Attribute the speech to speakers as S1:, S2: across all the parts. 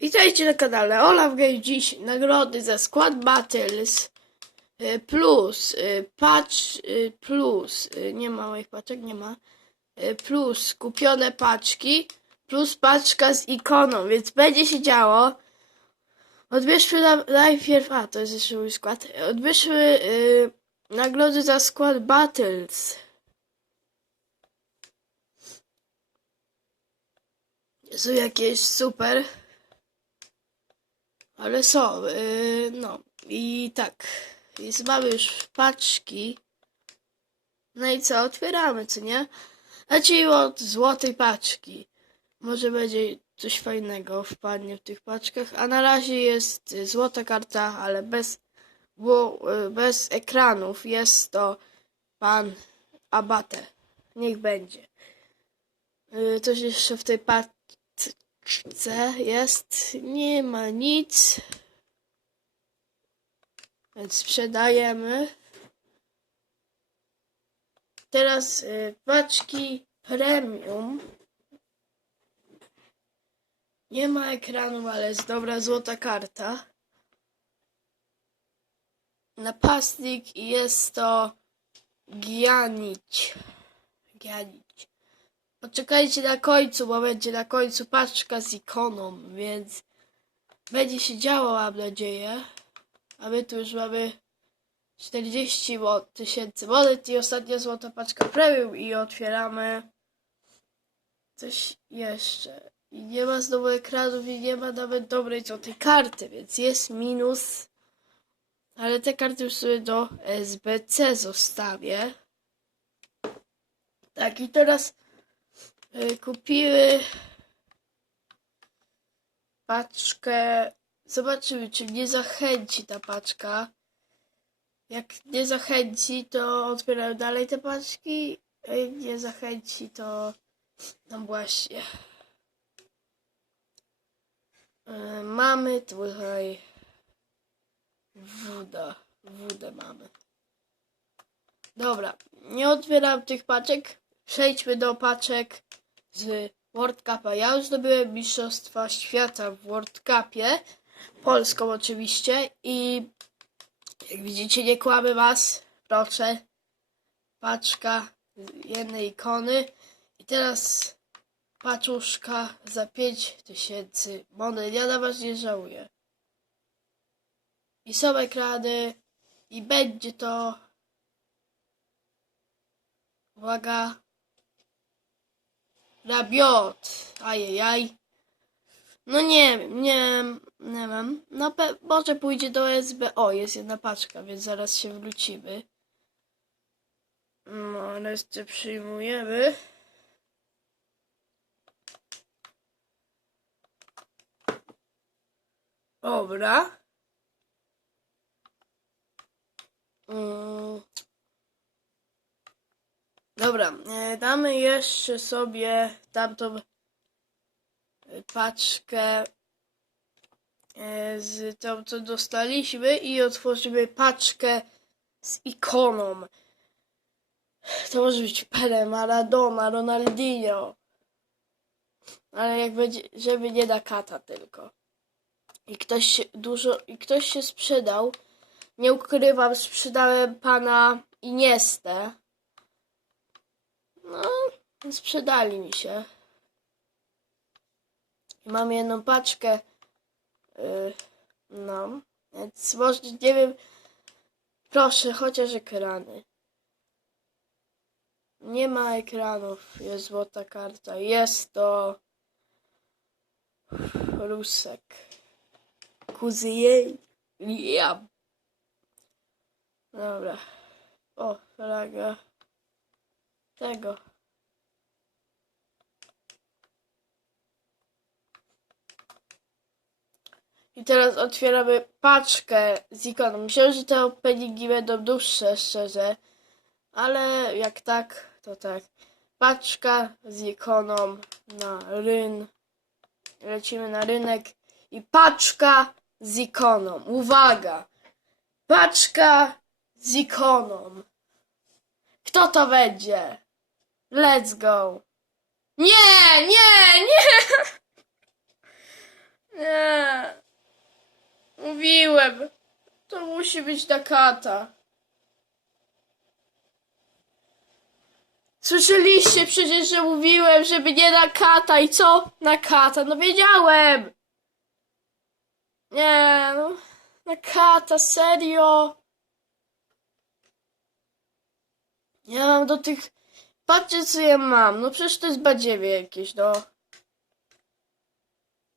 S1: Witajcie na kanale Olaf Game. Dziś nagrody za Squad Battles y, plus y, patch y, plus nie ma moich paczek, nie ma plus kupione paczki plus paczka z ikoną, więc będzie się działo. Odbierzmy na, najpierw, a to jest jeszcze mój skład. Odbierzmy nagrody za Squad Battles. Są jakieś super. Ale są, yy, no i tak, więc mamy już paczki. No i co, otwieramy, co nie? Zacznijmy od złotej paczki. Może będzie coś fajnego wpadnie w tych paczkach. A na razie jest y, złota karta, ale bez, bo, y, bez ekranów. Jest to pan Abate. Niech będzie. Y, Coś jeszcze w tej paczce jest. Nie ma nic. Więc sprzedajemy. Teraz y, paczki premium. Nie ma ekranu, ale jest dobra złota karta. Napastnik jest to Gianić. Gianić. Poczekajcie na końcu, bo będzie na końcu paczka z ikoną, więc będzie się działo, mam nadzieję. A my tu już mamy 40 mo- tysięcy monet i ostatnia złota paczka premium i otwieramy coś jeszcze. I nie ma znowu ekranów i nie ma nawet dobrej złotej karty, więc jest minus. Ale te karty już sobie do SBC zostawię. Tak, i teraz kupiły paczkę. Zobaczymy, czy mnie zachęci ta paczka. Jak nie zachęci, to otwieram dalej te paczki. Jak nie zachęci, to no właśnie. Y, Mamy tutaj wodę. Wodę mamy. Dobra, nie otwieram tych paczek. Przejdźmy do paczek z World Cupa. Ja już zdobyłem Mistrzostwa Świata w World Cupie. Polską oczywiście. I jak widzicie, nie kłamy was. Proszę. Paczka jednej ikony. I teraz paczuszka za 5000 monet. Ja na was nie żałuję. I są ekrany. I będzie to Uwaga. Rabiot. Ajajaj. No nie wiem, nie nie wiem. No pe- może pójdzie do SB. O, jest jedna paczka, więc zaraz się wrócimy. No, resztę przyjmujemy. Dobra. Mm. Dobra, e, damy jeszcze sobie tamtą e, paczkę e, z tą, co dostaliśmy i otworzymy paczkę z ikoną. To może być Pele, Maradona, Ronaldinho. Ale jak będzie, żeby nie na kata tylko. I ktoś się dużo, i ktoś się sprzedał. Nie ukrywam, sprzedałem pana Iniestę. No, sprzedali mi się. Mam jedną paczkę. Yy, no, więc może nie wiem. Proszę, chociaż ekrany. Nie ma ekranów. Jest złota karta. Jest to. Rusek. Kuzyjej. Ja. Dobra. O, flaga tego. I teraz otwieramy paczkę z ikoną. Myślałem, że te openingi będą dłuższe, szczerze. Ale jak tak, to tak. Paczka z ikoną na ryn. Lecimy na rynek. I paczka z ikoną. Uwaga! Paczka z ikoną. Kto to będzie? Let's go. Nie, nie, nie. Nie. wiedziałem. To musi być na kata. Słyszeliście przecież, że mówiłem, żeby nie na kata i co? Na kata, no wiedziałem! Nie, no. Na kata, serio? Ja mam do tych... Patrzcie co ja mam, no przecież to jest badziewie jakieś, no.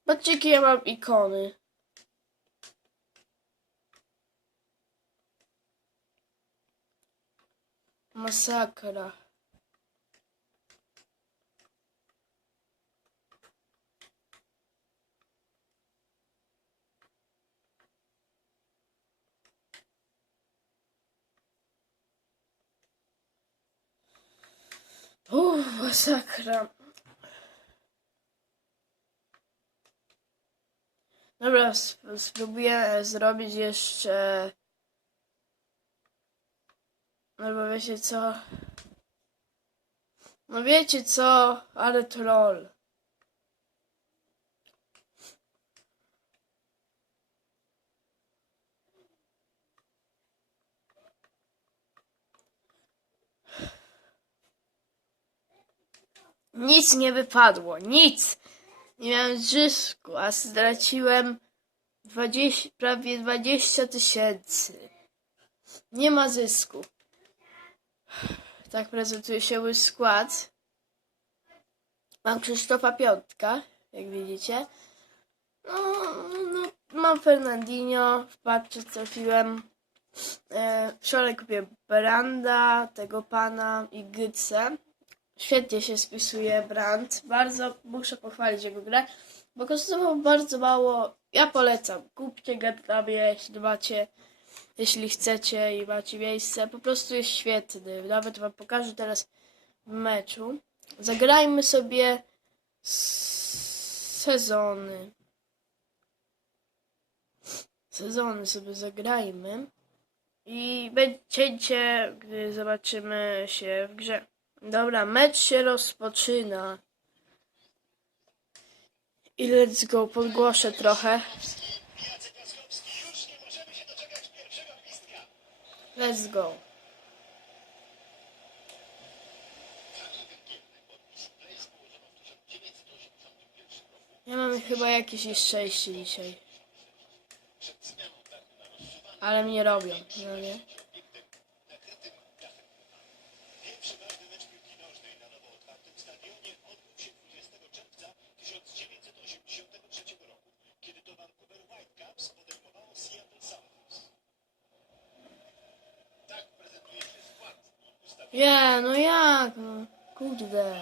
S1: Patrzcie jakie ja mam ikony. Masakra. Masakra. Dobra, sp- spróbuję zrobić jeszcze... Albo wiecie co? No wiecie co? Ale troll. Nic nie wypadło, nic! Nie miałem zysku, a straciłem 20, prawie 20 tysięcy. Nie ma zysku. Tak prezentuje się mój skład. Mam Krzysztofa Piątka, jak widzicie. No, no mam Fernandinho, w patrze trafiłem. E, wczoraj kupiłem Branda, tego pana i Gytse. Świetnie się spisuje Brand. Bardzo muszę pochwalić jego grę, bo kosztował bardzo mało. Ja polecam. Kupcie mnie, jeśli macie, jeśli chcecie i macie miejsce. Po prostu jest świetny. Nawet wam pokażę teraz w meczu.
S2: Zagrajmy
S1: sobie sezony. Sezony sobie zagrajmy. I będziecie, gdy zobaczymy się w grze. Dobra, mecz się rozpoczyna. I let's go, podgłoszę trochę. Let's go. Ja mam chyba jakieś szczęście dzisiaj. Ale mnie robią, no nie? Nie, no jak? No, kurde.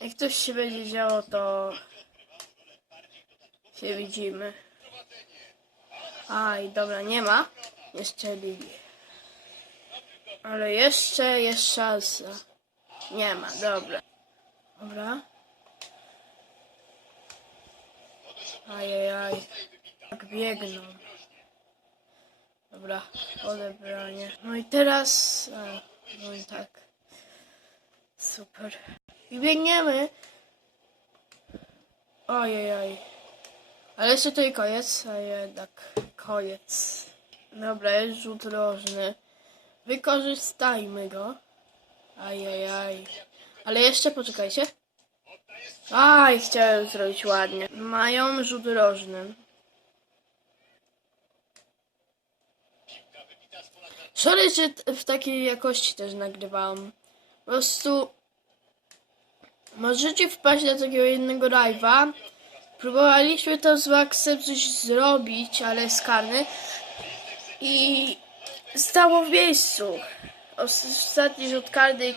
S1: Jak coś się będzie działo, to się widzimy. Aj, dobra, nie ma. Jeszcze Lili. Ale jeszcze jest szansa. Nie ma, dobra. Dobra. Ajajaj. Tak biegną. Dobra, odebranie. No i teraz... A, no i tak. Super. I biegniemy. Ojej. Ale jeszcze tutaj koniec, a jednak koniec. Dobra, jest rzut rożny. Wykorzystajmy go. Ajajaj. Ale jeszcze poczekajcie. Aj, chciałem zrobić ładnie. Mają rzut rożny. Sorry, że w takiej jakości też nagrywałam. Po prostu możecie wpaść na takiego jednego live'a. Próbowaliśmy to z Maxem coś zrobić, ale karny. I stało w miejscu. Os- Ostatni rzut karny